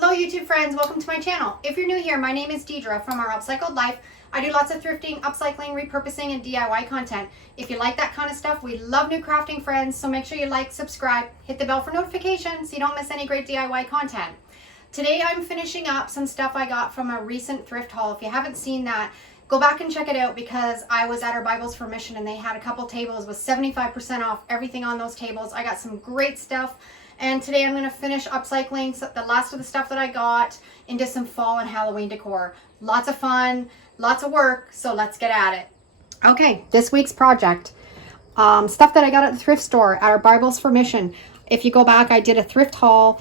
Hello YouTube friends, welcome to my channel. If you're new here, my name is Deidre from our Upcycled life. I do lots of thrifting, upcycling, repurposing, and DIY content. If you like that kind of stuff, we love new crafting friends, so make sure you like, subscribe, hit the bell for notifications so you don't miss any great DIY content. Today I'm finishing up some stuff I got from a recent thrift haul. If you haven't seen that, go back and check it out because I was at our Bibles for Mission and they had a couple tables with 75% off everything on those tables. I got some great stuff. And today I'm going to finish upcycling the last of the stuff that I got into some fall and Halloween decor. Lots of fun, lots of work, so let's get at it. Okay, this week's project. Stuff that I got at the thrift store at our Bibles for Mission. If you go back, I did a thrift haul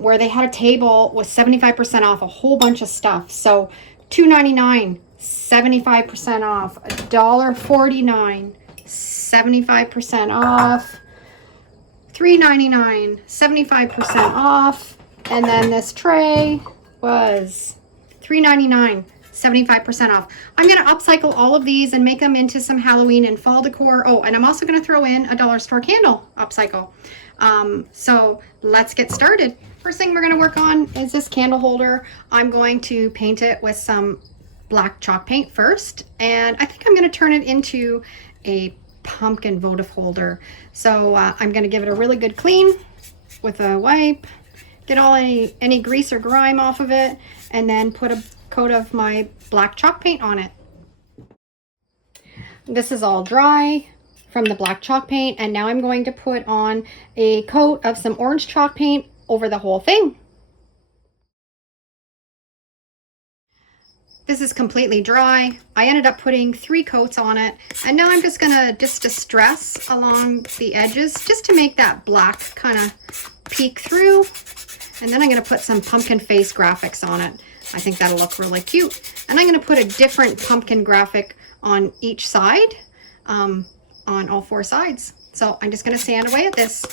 where they had a table with 75% off a whole bunch of stuff. So $2.99, 75% off, $1.49, 75% off. $3.99, 75% off, and then this tray was $3.99, 75% off. I'm going to upcycle all of these and make them into some Halloween and fall decor. Oh, and I'm also going to throw in a dollar store candle upcycle. So let's get started. First thing we're going to work on is this candle holder. I'm going to paint it with some black chalk paint first, and I think I'm going to turn it into a pumpkin votive holder. So I'm going to give it a really good clean with a wipe, get all any grease or grime off of it, and then put a coat of my black chalk paint on it. This is all dry from the black chalk paint, and now I'm going to put on a coat of some orange chalk paint over the whole thing. This is completely dry. I ended up putting 3 coats on it, and now I'm just gonna distress along the edges just to make that black kind of peek through. And then I'm gonna put some pumpkin face graphics on it. I think that'll look really cute. And I'm gonna put a different pumpkin graphic on each side, on all 4 sides. So I'm just gonna sand away at this.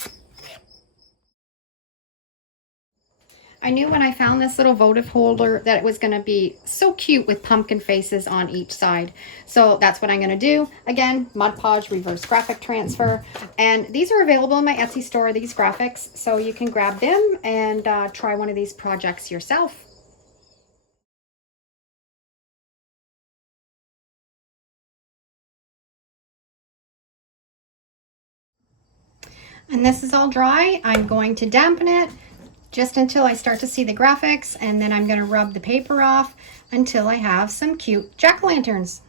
I knew when I found this little votive holder that it was going to be so cute with pumpkin faces on each side. So that's what I'm going to do. Again, Mod Podge reverse graphic transfer. And these are available in my Etsy store, these graphics. So you can grab them and try one of these projects yourself. And this is all dry. I'm going to dampen it just until I start to see the graphics, and then I'm going to rub the paper off until I have some cute jack-o'-lanterns.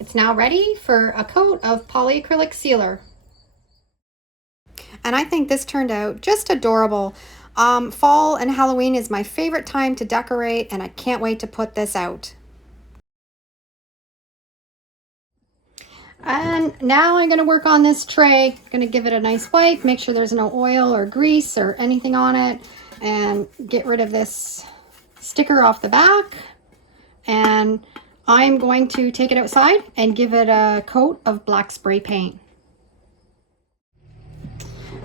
It's now ready for a coat of polyacrylic sealer. And I think this turned out just adorable. Fall and Halloween is my favorite time to decorate, and I can't wait to put this out. And now I'm going to work on this tray. I'm going to give it a nice wipe, make sure there's no oil or grease or anything on it, and get rid of this sticker off the back. And I'm going to take it outside and give it a coat of black spray paint.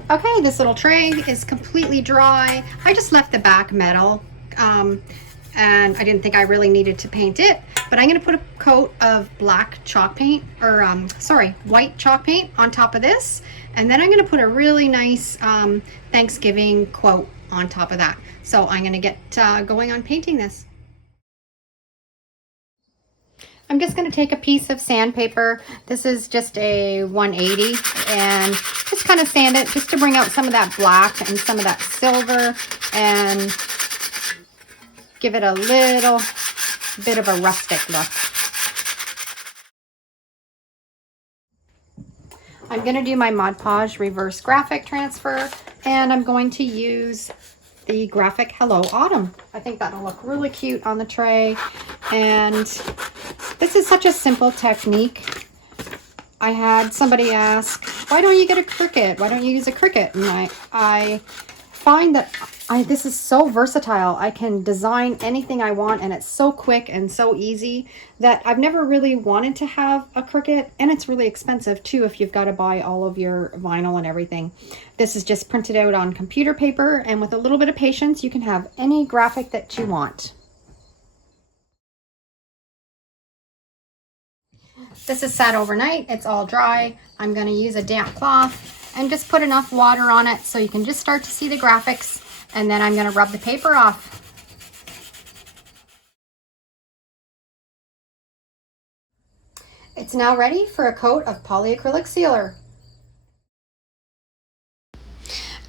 Okay, this little tray is completely dry. I just left the back metal, and I didn't think I really needed to paint it, but I'm going to put a coat of black chalk paint, or white chalk paint on top of this, and then I'm going to put a really nice Thanksgiving quote on top of that. So I'm going to get going on painting this. I'm just going to take a piece of sandpaper. This is just a 180, and just kind of sand it just to bring out some of that black and some of that silver and give it a little bit of a rustic look. I'm going to do my Mod Podge reverse graphic transfer, and I'm going to use the graphic Hello Autumn. I think that'll look really cute on the tray. And this is such a simple technique. I had somebody ask, why don't you get a Cricut? Why don't you use a Cricut? And I find that this is so versatile. I can design anything I want, and it's so quick and so easy that I've never really wanted to have a Cricut, and it's really expensive too if you've got to buy all of your vinyl and everything. This is just printed out on computer paper, and with a little bit of patience, you can have any graphic that you want. This is sat overnight. It's all dry. I'm going to use a damp cloth and just put enough water on it so you can just start to see the graphics, and then I'm going to rub the paper off. It's now ready for a coat of polyacrylic sealer.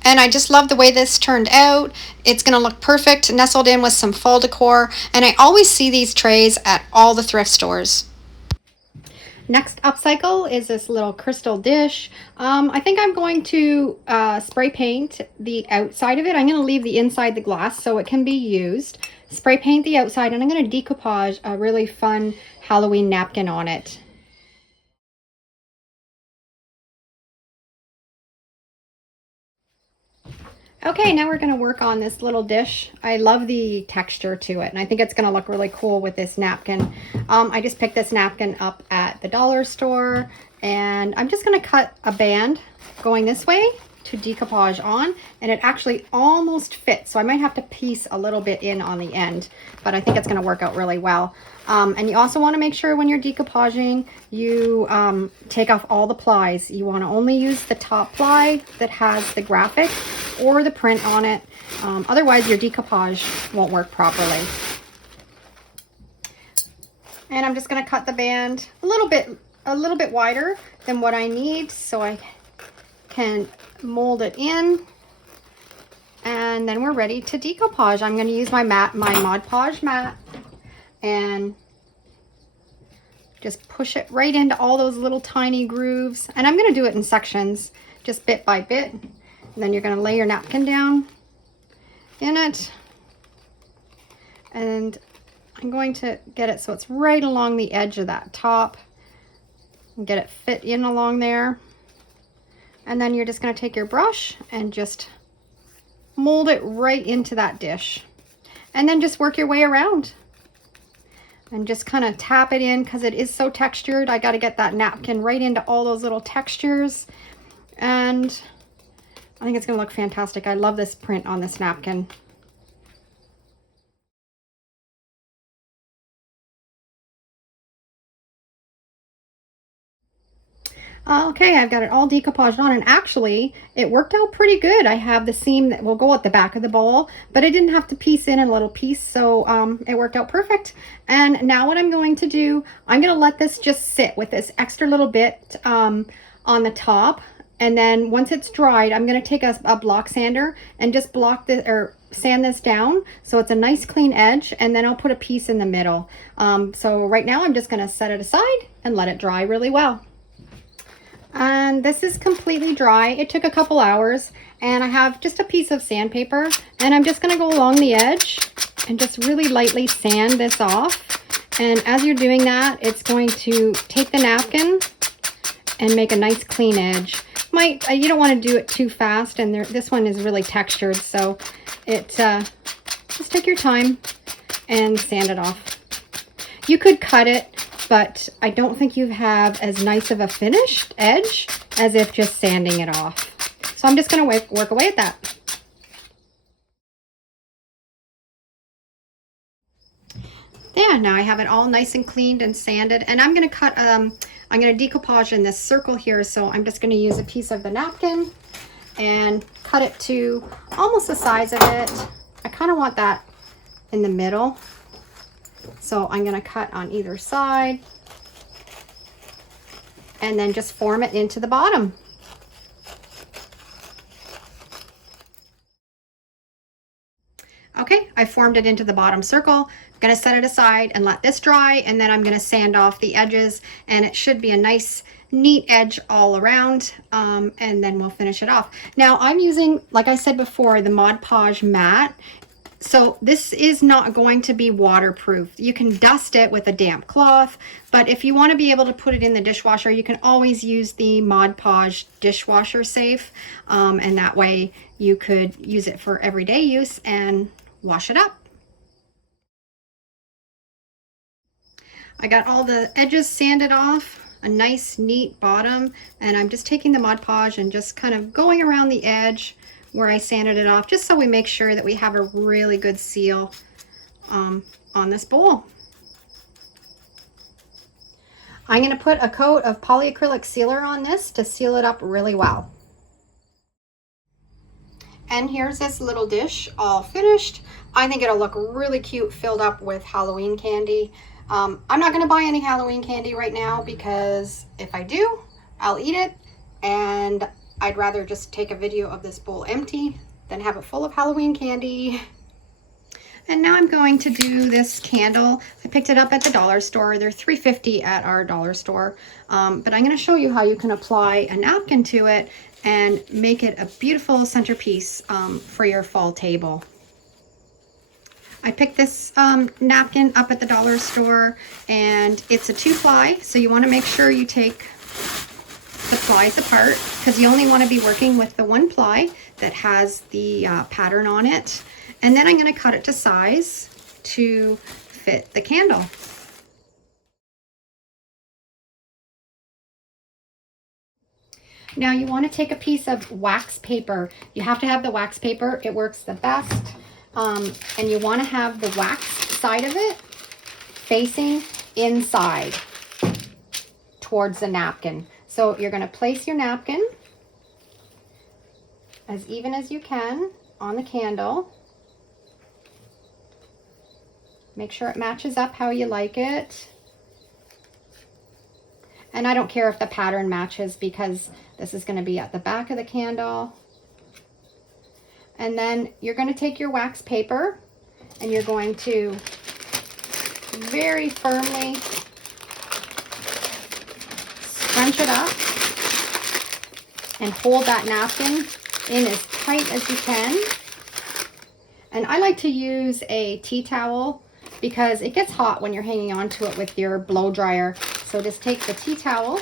And I just love the way this turned out. It's going to look perfect, nestled in with some fall decor. And I always see these trays at all the thrift stores. Next upcycle is this little crystal dish. I think I'm going to spray paint the outside of it. I'm going to leave the inside the glass so it can be used. Spray paint the outside, and I'm going to decoupage a really fun Halloween napkin on it. Okay, now we're going to work on this little dish. I love the texture to it, and I think it's going to look really cool with this napkin. I just picked this napkin up at the dollar store, and I'm just going to cut a band going this way to decoupage on, and it actually almost fits, so I might have to piece a little bit in on the end, but I think it's going to work out really well. And you also want to make sure when you're decoupaging, you take off all the plies. You want to only use the top ply that has the graphic or the print on it. Otherwise, your decoupage won't work properly. And I'm just going to cut the band a little bit wider than what I need so I can mold it in. And then we're ready to decoupage. I'm going to use my Mod Podge mat and just push it right into all those little tiny grooves. And I'm going to do it in sections, just bit by bit. And then you're going to lay your napkin down in it. And I'm going to get it so it's right along the edge of that top and get it fit in along there. And then you're just going to take your brush and just mold it right into that dish. And then just work your way around. And just kind of tap it in because it is so textured. I got to get that napkin right into all those little textures. And I think it's going to look fantastic. I love this print on this napkin. Okay, I've got it all decoupaged on, and actually it worked out pretty good. I have the seam that will go at the back of the bowl, but I didn't have to piece in a little piece, so it worked out perfect. And now what I'm going to do, I'm going to let this just sit with this extra little bit on the top, and then once it's dried, I'm going to take a block sander and just sand this down so it's a nice clean edge, and then I'll put a piece in the middle. So right now I'm just going to set it aside and let it dry really well. And this is completely dry. It took a couple hours, and I have just a piece of sandpaper, and I'm just going to go along the edge and just really lightly sand this off. And as you're doing that, it's going to take the napkin and make a nice clean edge. You don't want to do it too fast, and this one is really textured, so just take your time and sand it off. You could cut it, but I don't think you have as nice of a finished edge as if just sanding it off. So I'm just going to work away at that. Yeah, now I have it all nice and cleaned and sanded, and I'm going to cut, I'm going to decoupage in this circle here, so I'm just going to use a piece of the napkin and cut it to almost the size of it. I kind of want that in the middle. So I'm going to cut on either side and then just form it into the bottom. Okay, I formed it into the bottom circle. I'm going to set it aside and let this dry, and then I'm going to sand off the edges, and it should be a nice neat edge all around, and then we'll finish it off. Now I'm using, like I said before, the Mod Podge mat. So this is not going to be waterproof. You can dust it with a damp cloth, but if you want to be able to put it in the dishwasher, you can always use the Mod Podge dishwasher safe, and that way you could use it for everyday use and wash it up. I got all the edges sanded off, a nice neat bottom, and I'm just taking the Mod Podge and just kind of going around the edge where I sanded it off, just so we make sure that we have a really good seal on this bowl. I'm going to put a coat of polyacrylic sealer on this to seal it up really well. And here's this little dish all finished. I think it'll look really cute filled up with Halloween candy. I'm not going to buy any Halloween candy right now because if I do, I'll eat it, and I'd rather just take a video of this bowl empty than have it full of Halloween candy. And now I'm going to do this candle. I picked it up at the dollar store. They're $3.50 at our dollar store. But I'm going to show you how you can apply a napkin to it and make it a beautiful centerpiece for your fall table. I picked this napkin up at the dollar store, and it's a 2-ply, so you want to make sure you take the plies apart because you only want to be working with the 1 ply that has the pattern on it. And then I'm going to cut it to size to fit the candle. Now you want to take a piece of wax paper. You have to have the wax paper. It works the best. And you want to have the wax side of it facing inside towards the napkin. So you're going to place your napkin as even as you can on the candle. Make sure it matches up how you like it. And I don't care if the pattern matches because this is going to be at the back of the candle. And then you're going to take your wax paper and you're going to very firmly scrunch it up and hold that napkin in as tight as you can. And I like to use a tea towel because it gets hot when you're hanging on to it with your blow dryer. So just take the tea towel,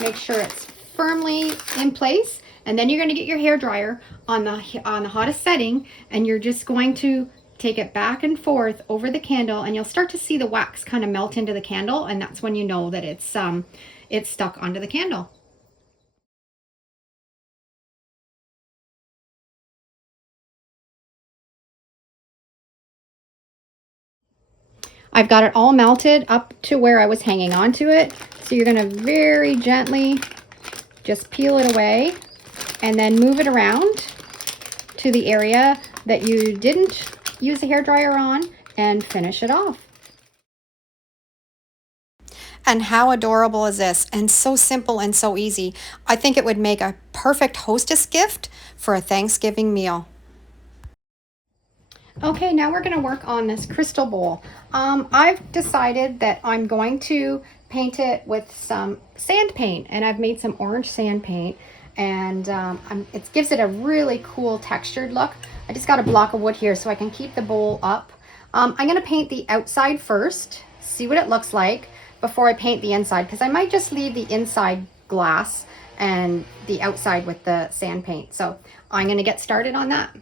make sure it's firmly in place, and then you're going to get your hair dryer on the hottest setting, and you're just going to take it back and forth over the candle, and you'll start to see the wax kind of melt into the candle, and that's when you know that it's stuck onto the candle. I've got it all melted up to where I was hanging on to it. So you're going to very gently just peel it away and then move it around to the area that you didn't use a hairdryer on and finish it off. And how adorable is this? And so simple and so easy. I think it would make a perfect hostess gift for a Thanksgiving meal. Okay, now we're going to work on this crystal bowl. I've decided that I'm going to paint it with some sand paint, and I've made some orange sand paint, and it gives it a really cool textured look. I just got a block of wood here so I can keep the bowl up. I'm going to paint the outside first, see what it looks like before I paint the inside, because I might just leave the inside glass and the outside with the sand paint. So I'm going to get started on that.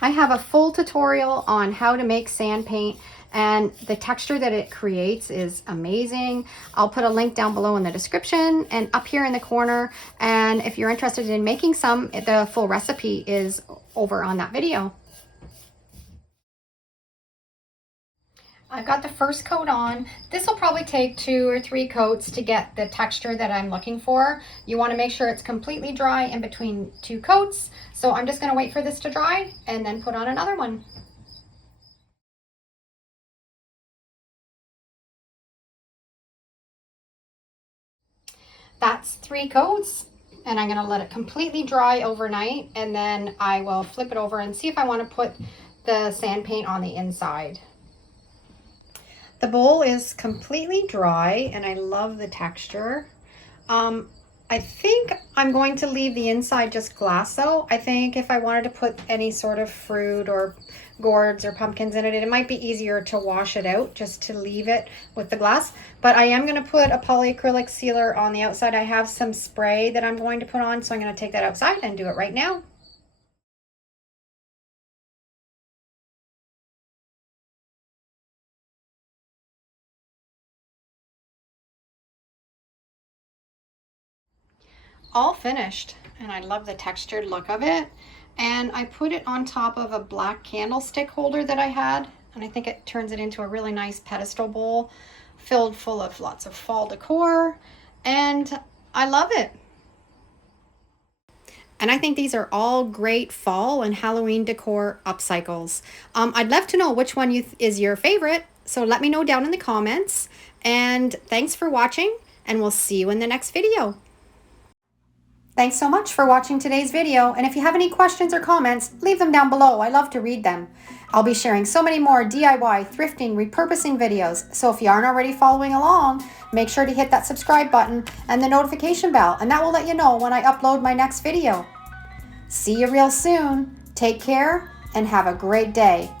I have a full tutorial on how to make sand paint, and the texture that it creates is amazing. I'll put a link down below in the description and up here in the corner, and if you're interested in making some, the full recipe is over on that video. I've got the first coat on. This will probably take 2 or 3 coats to get the texture that I'm looking for. You want to make sure it's completely dry in between 2 coats. So I'm just going to wait for this to dry and then put on another one. That's 3 coats, and I'm going to let it completely dry overnight, and then I will flip it over and see if I want to put the sand paint on the inside. The bowl is completely dry and I love the texture. I think I'm going to leave the inside just glass though. I think if I wanted to put any sort of fruit or gourds or pumpkins in it, it might be easier to wash it out just to leave it with the glass. But I am going to put a polyacrylic sealer on the outside. I have some spray that I'm going to put on, so I'm going to take that outside and do it right now. All finished, and I love the textured look of it. And I put it on top of a black candlestick holder that I had, and I think it turns it into a really nice pedestal bowl. filled full of lots of fall decor, and I love it. And I think these are all great fall and Halloween decor upcycles. I'd love to know which one is your favorite, so let me know down in the comments. And thanks for watching, and we'll see you in the next video. Thanks so much for watching today's video, and if you have any questions or comments, leave them down below. I love to read them. I'll be sharing so many more DIY, thrifting, repurposing videos, so if you aren't already following along, make sure to hit that subscribe button and the notification bell, and that will let you know when I upload my next video. See you real soon. Take care and have a great day.